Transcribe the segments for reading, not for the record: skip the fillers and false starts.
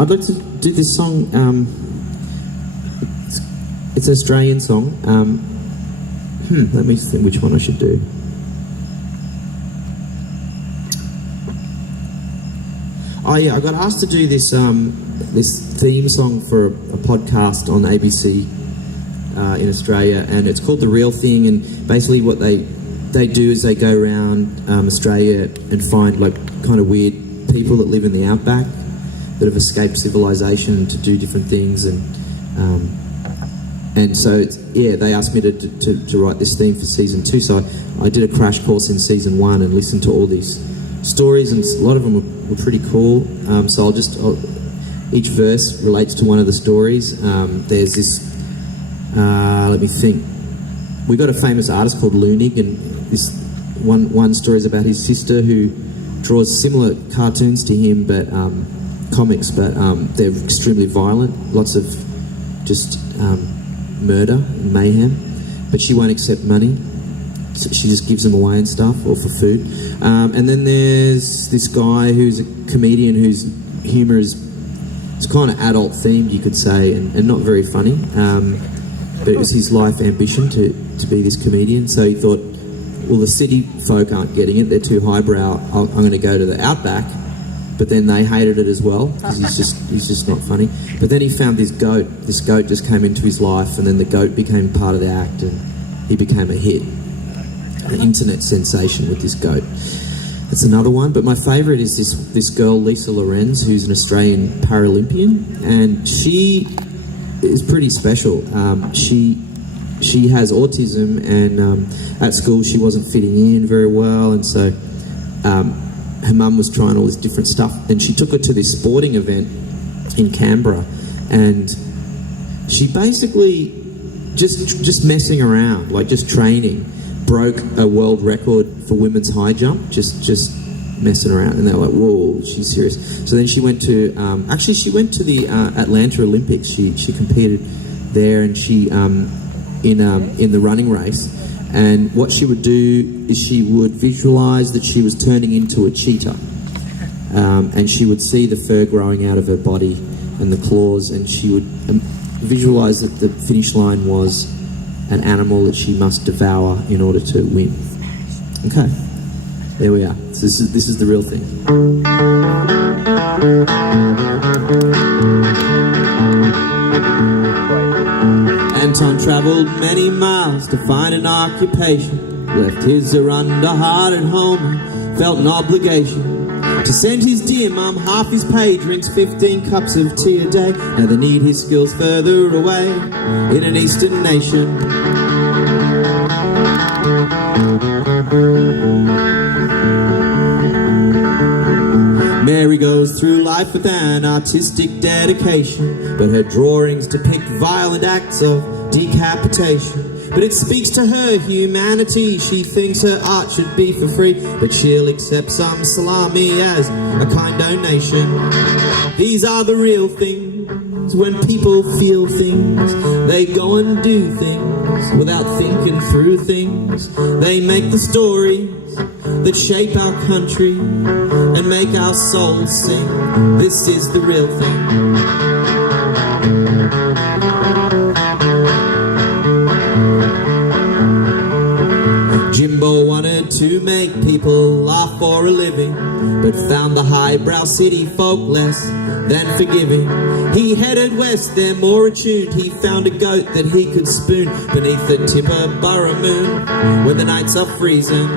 I'd like to do this song. It's an Australian song. Let me think which one I should do. Oh yeah, I got asked to do this this theme song for a podcast on ABC in Australia, and it's called The Real Thing. And basically, what they do is they go around Australia and find like kind of weird people that live in the outback that have escaped civilization to do different things, and so they asked me to write this theme for season 2. So I did a crash course in season 1 and listened to all these stories, and a lot of them were pretty cool. So each verse relates to one of the stories. There's this, let me think. We got a famous artist called Lunig, and this one story is about his sister who draws similar cartoons to him, but comics, but they're extremely violent. Lots of just murder and mayhem, but she won't accept money. So she just gives them away and stuff, or for food. And then there's this guy who's a comedian whose humour is kind of adult themed, you could say, and not very funny. But it was his life ambition to be this comedian. So he thought, well, the city folk aren't getting it; they're too highbrow. I'm going to go to the outback. But then they hated it as well, because he's just not funny. But then he found this goat. This goat just came into his life, and then the goat became part of the act, and he became a hit, an internet sensation with this goat. That's another one. But my favourite is this girl, Lisa Lorenz, who's an Australian Paralympian, and she is pretty special. She has autism, and at school she wasn't fitting in very well, and so her mum was trying all this different stuff, and she took her to this sporting event in Canberra, and she basically just messing around, like just training, broke a world record for women's high jump, just messing around, and they're like, whoa, she's serious. So then she went to she went to the Atlanta Olympics. She competed there, and she in the running race. And what she would do is she would visualise that she was turning into a cheetah, and she would see the fur growing out of her body and the claws, and she would visualise that the finish line was an animal that she must devour in order to win. Okay, there we are. So this is the real thing. Anton travelled many miles to find an occupation, left his under heart at home and felt an obligation to send his dear mum half his pay, drinks 15 cups of tea a day. Now they need his skills further away in an eastern nation. Mary goes through life with an artistic dedication, but her drawings depict violent acts of decapitation. But it speaks to her humanity. She thinks her art should be for free, but she'll accept some salami as a kind donation. These are the real things. When people feel things, they go and do things without thinking through things. They make the stories that shape our country and make our souls sing. This is the real thing. Jimbo wanted to make people laugh for a living, but found the highbrow city folk less than forgiving. He headed west, they're more attuned. He found a goat that he could spoon beneath the Tipperburra moon when the nights are freezing.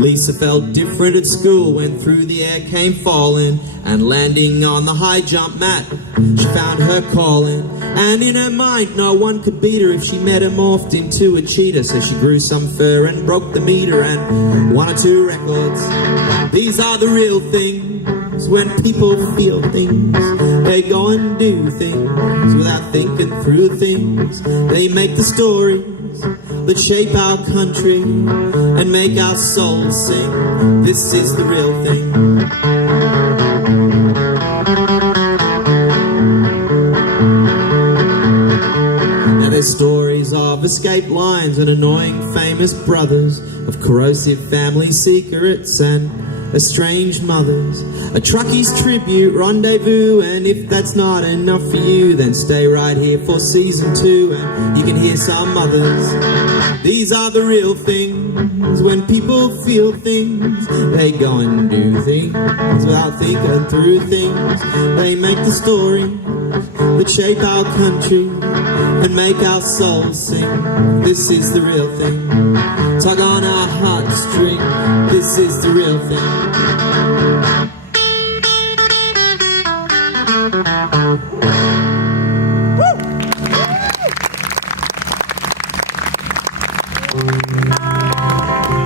Lisa felt different at school when through the air came falling, and landing on the high jump mat she found her calling. And in her mind no one could beat her if she metamorphed into a cheetah. So she grew some fur and broke the meter and 1 or 2 records. These are the real things. When people feel things, they go and do things without thinking through things. They make the stories that shape our country and make our souls sing. This is the real thing. Now there's stories of escaped lions and annoying famous brothers of corrosive family secrets and estranged mothers. A truckie's tribute rendezvous, and if that's not enough for you, then stay right here for season 2 and you can hear some others. These are the real things. When people feel things, they go and do things without thinking through things. They make the stories that shape our country and make our souls sing. This is the real thing. Tug on our heartstring. This is the real thing.